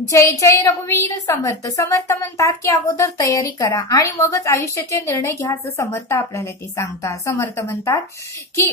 जय जय रघुवीर समर्थ. समर्थ म्हणतात की अगोदर तयारी करा आणि मगच आयुष्याचे निर्णय घ्या, असं समर्थ आपल्याला ते सांगतात. समर्थ म्हणतात की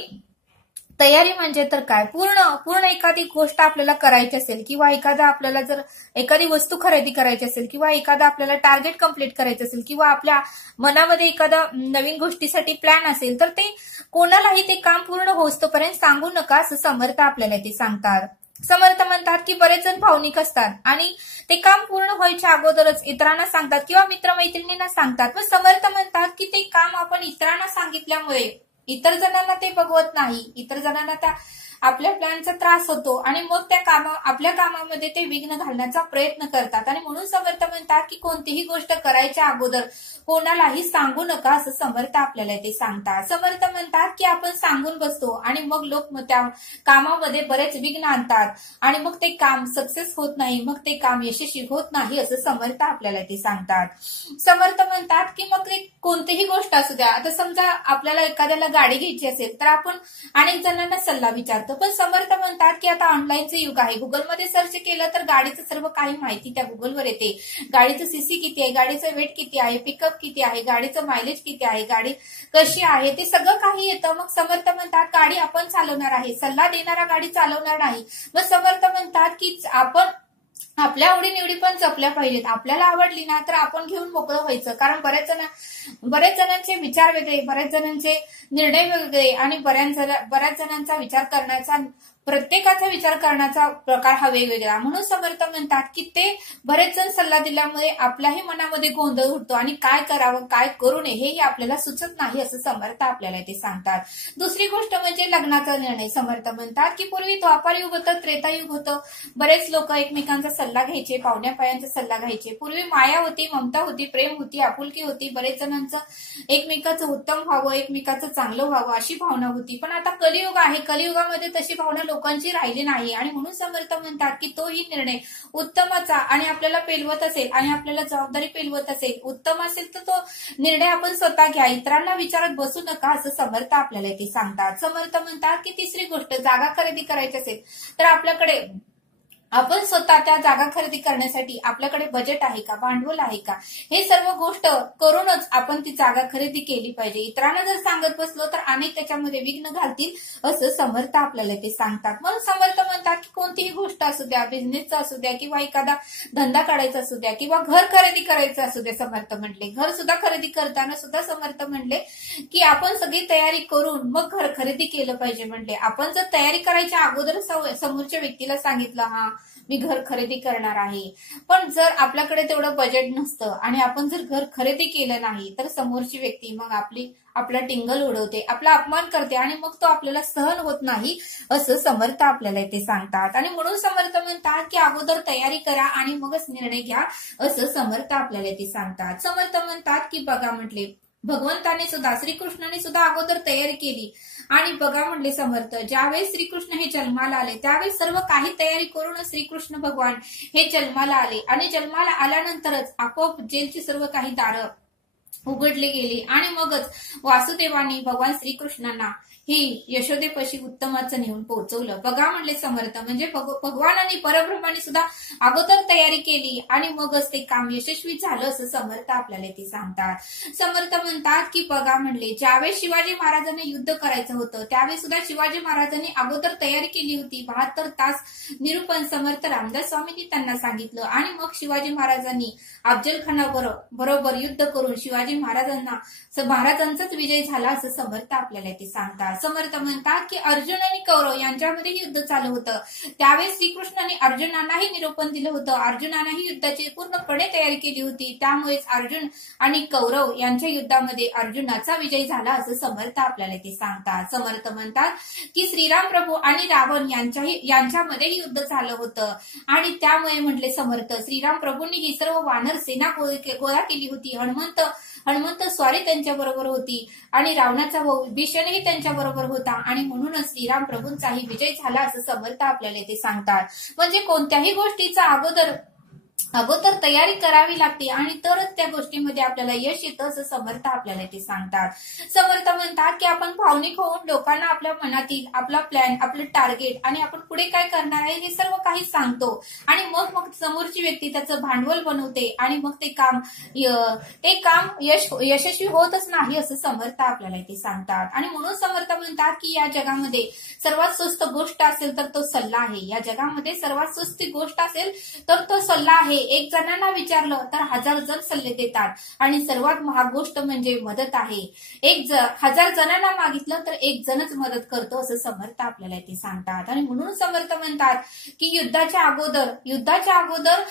तयारी म्हणजे तर काय, पूर्ण पूर्ण एखादी गोष्ट आपल्याला करायची असेल किंवा आपल्याला जर एखादी वस्तू खरेदी करायची असेल किंवा आपल्याला टार्गेट कंप्लीट करायचं असेल किंवा आपल्या मनामध्ये एखादा नवीन गोष्टीसाठी प्लॅन असेल, तर ते कोणालाही ते काम पूर्ण होतोपर्यंत सांगू नका, असं समर्थ आपल्याला ते सांगतात. समर्थ म्हणतात की बरेच जण भावनिक असतात आणि ते काम पूर्ण व्हायच्या अगोदरच इतरांना सांगतात किंवा मित्रमैत्रिणींना सांगतात. पण समर्थ म्हणतात की ते काम आपण इतरांना सांगितल्यामुळे इतर जणांना ते बघवत नाही, इतर जणांना त्या आपल्या प्लॅनचा त्रास होतो आणि मग आपल्या कामामध्ये ते विघ्न घालण्याचा प्रयत्न करतात. आणि म्हणून समर्थ म्हणतात की कोणतीही गोष्ट करायच्या अगोदर कोणालाही सांगू नका, असं समर्थ आपल्याला ते सांगतात. समर्थ म्हणतात की आपण सांगून बसतो आणि मग लोक त्या कामामध्ये बरेच विघ्न आणतात आणि मग ते काम सक्सेस होत नाही, मग ते काम यशस्वी होत नाही, असं समर्थ आपल्याला ते सांगतात. समर्थ म्हणतात की मग ते कोणतीही गोष्ट असू द्या, आता समजा आपल्याला एखाद्याला गाडी घ्यायची असेल तर आपण अनेक जणांना सल्ला विचारतो, पण समर्थ म्हणतात की आता ऑनलाईनचं युग आहे, गुगलमध्ये सर्च केलं तर गाडीचं सर्व काही माहिती त्या गुगलवर येते. गाडीचं सीसी किती आहे, गाडीचं वेट किती आहे, पिकअप किती आहे, गाडीचं मायलेज किती आहे, गाडी कशी आहे, ते सगळं काही येतं. मग समर्थ म्हणतात गाडी आपण चालवणार आहे, सल्ला देणारा गाडी चालवणार नाही. मग समर्थ म्हणतात की आपण आपल्या आवडीनिवडी पण जपल्या पाहिजेत. आपल्याला आवडली ना तर आपण घेऊन मोकळं व्हायचं, कारण बऱ्याच जणांचे विचार वेगळे, बऱ्याच जणांचे निर्णय वेगळे आणि बऱ्याच जणांचा विचार करण्याचा, प्रत्येकाचा विचार करण्याचा प्रकार हा वेगवेगळा. म्हणून समर्थ म्हणतात की ते बरेच जण सल्ला दिल्यामुळे आपल्याही मनामध्ये गोंधळ उठतो आणि काय करावं काय करू नये हेही आपल्याला सुचत नाही, असं समर्थ आपल्याला ते सांगतात. दुसरी गोष्ट म्हणजे लग्नाचा निर्णय. समर्थ म्हणतात की पूर्वी द्वापार युग होतं, त्रेतायुग होतं, बरेच लोक एकमेकांचा सल्ला घ्यायचे, पाहुण्या पायांचा सल्ला घ्यायचे. पूर्वी माया होती, ममता होती, प्रेम होती, आपुलकी होती, बरेच जणांचं एकमेकाचं उत्तम व्हावं, एकमेकाचं चांगलं व्हावं अशी भावना होती. पण आता कलियुग आहे, कलियुगामध्ये तशी भावना लोकांची राहिली नाही आणि म्हणून समर्थ म्हणतात की तोही निर्णय उत्तमाचा आणि आपल्याला पेलवत असेल आणि आपल्याला जबाबदारी पेलवत असेल, उत्तम असेल तर तो निर्णय आपण स्वतः घ्या, इतरांना विचारत बसू नका, असं समर्थ आपल्याला ते सांगतात. समर्थ म्हणतात की तिसरी गोष्ट, जागा खरेदी करायची असेल तर आपल्याकडे आपण स्वतः त्या जागा खरेदी करण्यासाठी आपल्याकडे बजेट आहे का, भांडवल आहे का, हे सर्व गोष्ट करूनच आपण ती जागा खरेदी केली पाहिजे. इतरांना जर सांगत बसलो तर अनेक त्याच्यामध्ये विघ्न घालतील, असं समर्थ आपल्याला ते सांगतात. म्हणून समर्थ म्हणतात की कोणतीही गोष्ट असू द्या, बिझनेसचा असू द्या किंवा एखादा धंदा काढायचा असू द्या किंवा घर खरेदी करायचं असू द्या, समर्थ म्हटले घर सुद्धा खरेदी करताना सुद्धा समर्थ म्हणले की आपण सगळी तयारी करून मग घर खरेदी केलं पाहिजे. म्हणले आपण जर तयारी करायच्या अगोदर समोरच्या व्यक्तीला सांगितलं हा मी घर खरेदी करणार आहे, पण जर आपल्याकडे तेवढं बजेट नसतं आणि आपण जर घर खरेदी केलं नाही तर समोरची व्यक्ती मग आपला टिंगल उडवते, आपला अपमान करते आणि मग तो आपल्याला सहन होत नाही, असं समर्थ आपल्याला ते सांगतात. आणि म्हणून समर्थ म्हणतात की अगोदर तयारी करा आणि मगच निर्णय घ्या, असं समर्थ आपल्याला ते सांगतात. समर्थ म्हणतात की बघा म्हटले भगवंताने सुद्धा, श्रीकृष्णाने सुद्धा अगोदर तयारी केली आणि बघा म्हणले समर्थ, ज्यावेळेस श्रीकृष्ण हे जन्माला आले त्यावेळेस सर्व काही तयारी करूनच श्रीकृष्ण भगवान हे जन्माला आले आणि जन्माला आल्यानंतरच आपोआप जेलची सर्व काही दारं उघडली गेली आणि मगच वासुदेवानी भगवान श्रीकृष्णांना ही यशोदेपाशी उत्तमाचं नेऊन पोहोचवलं. बघा म्हणले समर्थ, म्हणजे भगवानाने परब्रह्माने सुद्धा अगोदर तयारी केली आणि मगच ते काम यशस्वी झालं, असं समर्थ आपल्याला ते सांगतात. समर्थ म्हणतात की बघा म्हणले ज्यावेळेस शिवाजी महाराजांना युद्ध करायचं होतं त्यावेळेस सुद्धा शिवाजी महाराजांनी अगोदर तयारी केली होती. 72 तास निरूपण समर्थ रामदास स्वामींनी त्यांना सांगितलं आणि मग शिवाजी महाराजांनी अफजल खानाबरोबर युद्ध करून शिवाजी महाराजांचाच विजय झाला, असं समर्थ आपल्याला ते सांगतात. समर्थ म्हणतात की अर्जुन आणि कौरव यांच्यामध्ये युद्ध चालू होतं त्यावेळेस श्रीकृष्णाने अर्जुनांनाही निरूपण दिलं होतं, अर्जुनांनाही युद्धाची पूर्णपणे तयारी केली होती, त्यामुळेच अर्जुन आणि कौरव यांच्या युद्धामध्ये अर्जुनाचा विजय झाला, असं समर्थ आपल्याला ते सांगतात. समर्थ म्हणतात की श्रीराम प्रभू आणि रावण यांच्यामध्येही युद्ध झालं होतं आणि त्यामुळे म्हटले समर्थ श्रीराम प्रभूंनी ही सर्व वानर सेना गोळा केली होती. हनुमंत स्वारी त्यांच्या बरोबर होती आणि रावणाचा भाऊ भीषणही त्यांच्या बरोबर होता आणि म्हणूनच श्रीराम प्रभूंचाही विजय झाला, असं समर्थ आपल्याला ते सांगतात. म्हणजे कोणत्याही गोष्टीचा अगोदर अगोदर तयारी करावी लागते आणि तरच त्या गोष्टीमध्ये आपल्याला यश येतं असं समर्थ आपल्याला ते सांगतात. समर्थ म्हणतात की आपण भावनिक होऊन लोकांना आपल्या मनातील आपला प्लॅन, आपलं टार्गेट आणि आपण पुढे काय करणार आहे हे सर्व काही सांगतो आणि मग समोरची व्यक्ती त्याचं भांडवल बनवते आणि मग ते काम यशस्वी होतच नाही असं समर्थ आपल्याला ते सांगतात. आणि म्हणून समर्थ म्हणतात की या जगामध्ये सर्वात स्वस्त गोष्ट असेल तर तो सल्ला आहे. या जगामध्ये सर्वात स्वस्त गोष्ट असेल तर तो सल्ला आहे. एक जणांना विचारलं तर 1000 जण सल्ले देतात आणि सर्वात महाग गोष्ट म्हणजे मदत आहे. 1000 जणांना मागितलं तर एक जणच मदत करतो असं समर्थ आपल्याला ते सांगतात. आणि म्हणून समर्थ म्हणतात की युद्धाच्या अगोदर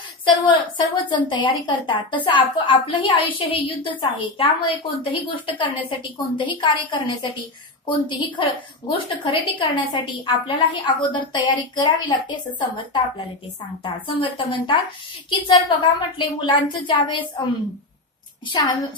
सर्वजण तयारी करतात. तसं आपलंही आयुष्य हे युद्धच आहे. त्यामुळे कोणतीही गोष्ट करण्यासाठी, कोणतंही कार्य करण्यासाठी, कोणतीही गोष्ट खरेदी करण्यासाठी आपल्यालाही अगोदर तयारी करावी लागते असं समर्थ आपल्याला ते सांगतात. समर्थ म्हणतात की जर बघा म्हटले मुलांचं ज्यावेळेस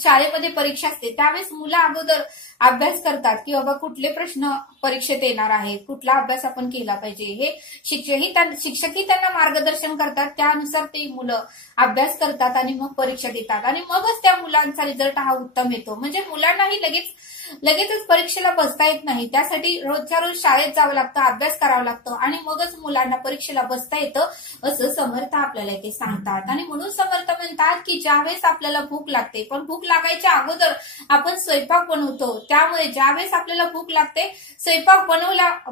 शाळेमध्ये परीक्षा असते त्यावेळेस मुलं अगोदर अभ्यास करतात की बाबा कुठले प्रश्न परीक्षेत येणार आहेत, कुठला अभ्यास आपण केला पाहिजे हे शिक्षकही त्यांना मार्गदर्शन करतात. त्यानुसार ते मुलं अभ्यास करतात आणि मग परीक्षा देतात आणि मगच त्या मुलांचा रिझल्ट हा उत्तम येतो. म्हणजे मुलांनाही लगेचच परीक्षेला बसता येत नाही. त्यासाठी रोजच्या रोज शाळेत जावं लागतं, अभ्यास करावा लागतो आणि मगच मुलांना परीक्षेला बसता येतं असं समर्थ आपल्याला ते सांगतात. आणि म्हणून समर्थ म्हणतात की ज्यावेळेस आपल्याला भूक लागते, पण भूक लागायच्या अगोदर आपण स्वयंपाक बनवतो. त्यामुळे ज्यावेळेस आपल्याला भूक लागते स्वयंपाक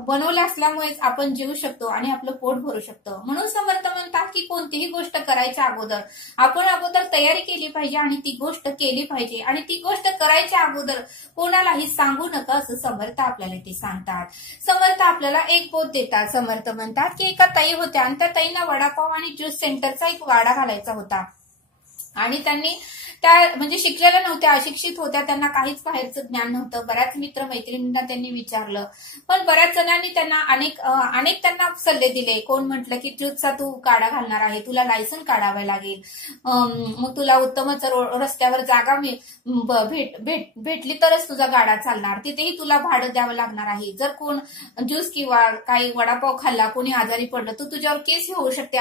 बनवला असल्यामुळेच आपण जेवू शकतो आणि आपलं पोट भरू शकतो. म्हणून समर्थ म्हणतात की कोणतीही गोष्ट करायच्या अगोदर आपण तयारी केली पाहिजे आणि ती गोष्ट केली पाहिजे आणि ती गोष्ट करायच्या अगोदर कोणालाही सांगू नका असं समर्थ आपल्याला ते सांगतात. समर्थ आपल्याला एक बोध देतात. समर्थ म्हणतात की एका ताई होत्या आणि त्या ताईंना वडापाव आणि ज्यूस सेंटरचा एक वाडा घालायचा होता आणि त्यांनी म्हणजे शिकलेल्या नव्हत्या, अशिक्षित होत्या, त्यांना काहीच बाहेरचं ज्ञान नव्हतं. बऱ्याच मित्रमैत्रिणींना त्यांनी विचारलं पण बऱ्याच जणांनी त्यांना अनेक त्यांना सल्ले दिले. कोण म्हटलं की ज्यूसचा तू गाडा घालणार आहे, तुला लायसन काढावे लागेल, मग तुला उत्तमच रस्त्यावर जागा भेटली तरच तुझा गाडा चालणार, तिथेही तुला भाडं द्यावं लागणार आहे. जर कोण ज्यूस किंवा काही वडापाव खाल्ला, कोणी आजारी पडलं तर तुझ्यावर केस होऊ शकते.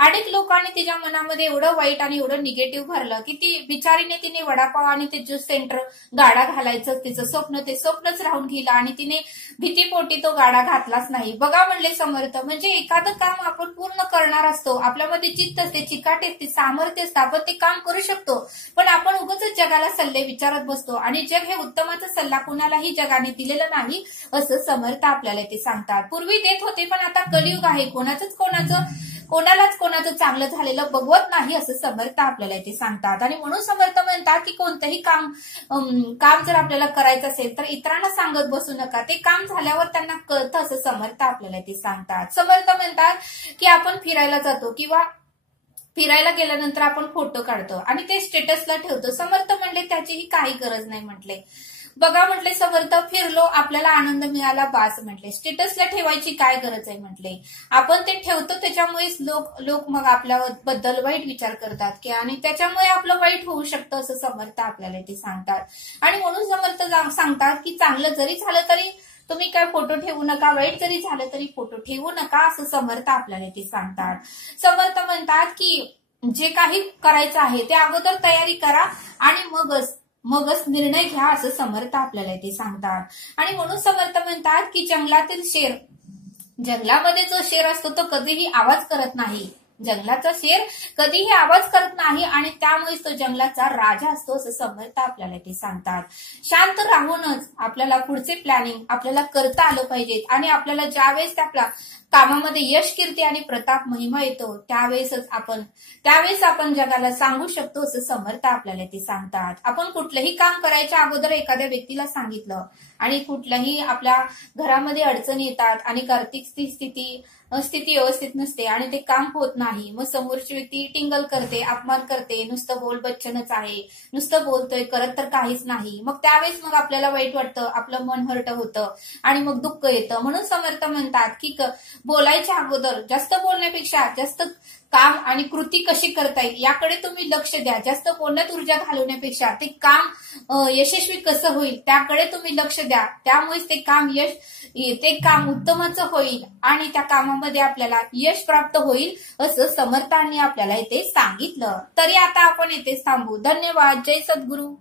अनेक लोकांनी तिच्या मनामध्ये एवढं वाईट आणि एवढं निगेटिव्ह भरलं की ती बिचारीने तिने वडापाव आणि ते ज्यूस सेंटर गाडा घालायचं तिचं स्वप्नच राहून गेलं आणि तिने भीतीपोटी तो गाडा घातलाच नाही. बघा म्हणले समर्थ, म्हणजे एखादं काम आपण पूर्ण करणार असतो, आपल्यामध्ये चित्त असते, चिकाटी असते, सामर्थ्य असतं, आपण ते काम करू शकतो, पण आपण उगाच जगाला सल्ले विचारत बसतो आणि जग हे उत्तमाचा सल्ला कोणालाही जगाने दिलेला नाही असं समर्थ आपल्याला ते सांगतात. पूर्वी देत होते पण आता कलियुग आहे, कोणालाच कोणाचं चांगलं झालेलं बघवत नाही असं समर्थ आपल्याला ते सांगतात. आणि म्हणून समर्थ म्हणतात की कोणतंही काम जर आपल्याला करायचं असेल तर इतरांना सांगत बसू नका, ते काम झाल्यावर त्यांना कळतं असं समर्थ आपल्याला ते सांगतात. समर्थ म्हणतात की आपण फिरायला जातो किंवा फिरायला गेल्यानंतर आपण फोटो काढतो आणि ते स्टेटसला ठेवतो. समर्थ म्हणले त्याचीही काही गरज नाही म्हटले. बघा म्हटले समर्थ, फिरलो, आपल्याला आनंद मिळाला, बास म्हटले, स्टेटसला ठेवायची काय गरज आहे म्हटले. आपण ते ठेवतो त्याच्यामुळेच लोक मग आपल्याबद्दल वाईट विचार करतात की आणि त्याच्यामुळे आपलं वाईट होऊ शकतं असं समर्थ आपल्याला ते सांगतात. आणि म्हणून समर्थ सांगतात की चांगलं जरी झालं तरी तुम्ही काय फोटो ठेवू नका, वाईट जरी झालं तरी फोटो ठेवू नका असं समर्थ आपल्याला ते सांगतात. समर्थ म्हणतात की जे काही करायचं आहे ते अगोदर तयारी करा आणि मगच निर्णय घ्या असं समर्थ आपल्याला ते सांगतात. आणि म्हणून समर्थ म्हणतात की जंगलामध्ये जो शेर असतो तो कधीही आवाज करत नाही, जंगलाचा शेर कधीही आवाज करत नाही आणि त्यामुळेच तो जंगलाचा राजा असतो असं समर्थ आपल्याला ते सांगतात. शांत राहूनच आपल्याला पुढचे प्लॅनिंग आपल्याला करता आलं पाहिजे आणि आपल्याला ज्यावेळेस त्या कामामध्ये यश, कीर्ती आणि प्रताप, महिमा येतो त्यावेळेस आपण जगाला सांगू शकतो असं समर्थ आपल्याला ते सांगतात. आपण कुठलंही काम करायच्या अगोदर एखाद्या व्यक्तीला सांगितलं आणि कुठल्याही आपल्या घरामध्ये अडचण येतात आणि आर्थिक स्थिती व्यवस्थित नसते आणि ते काम होत नाही, मग समोरची व्यक्ती टिंगल करते, अपमान करते, नुसतं बोल बच्चनच आहे, नुसतं बोलतोय, करत तर काहीच नाही, मग त्यावेळेस आपल्याला वाईट वाटतं, आपलं मन हर्ट होतं आणि मग दुःख येतं. म्हणून समर्थ म्हणतात की बोलायच्या अगोदर जास्त बोलण्यापेक्षा जास्त काम आणि कृती कशी करता येईल याकडे तुम्ही लक्ष द्या. जास्त बोलण्यात ऊर्जा घालवण्यापेक्षा ते काम यशस्वी कसं होईल त्याकडे तुम्ही लक्ष द्या. त्यामुळेच ते काम उत्तमच होईल आणि त्या कामामध्ये आपल्याला यश प्राप्त होईल असं समर्थांनी आपल्याला इथे सांगितलं. तरी आता आपण इथेच थांबू. धन्यवाद. जय सद्गुरू.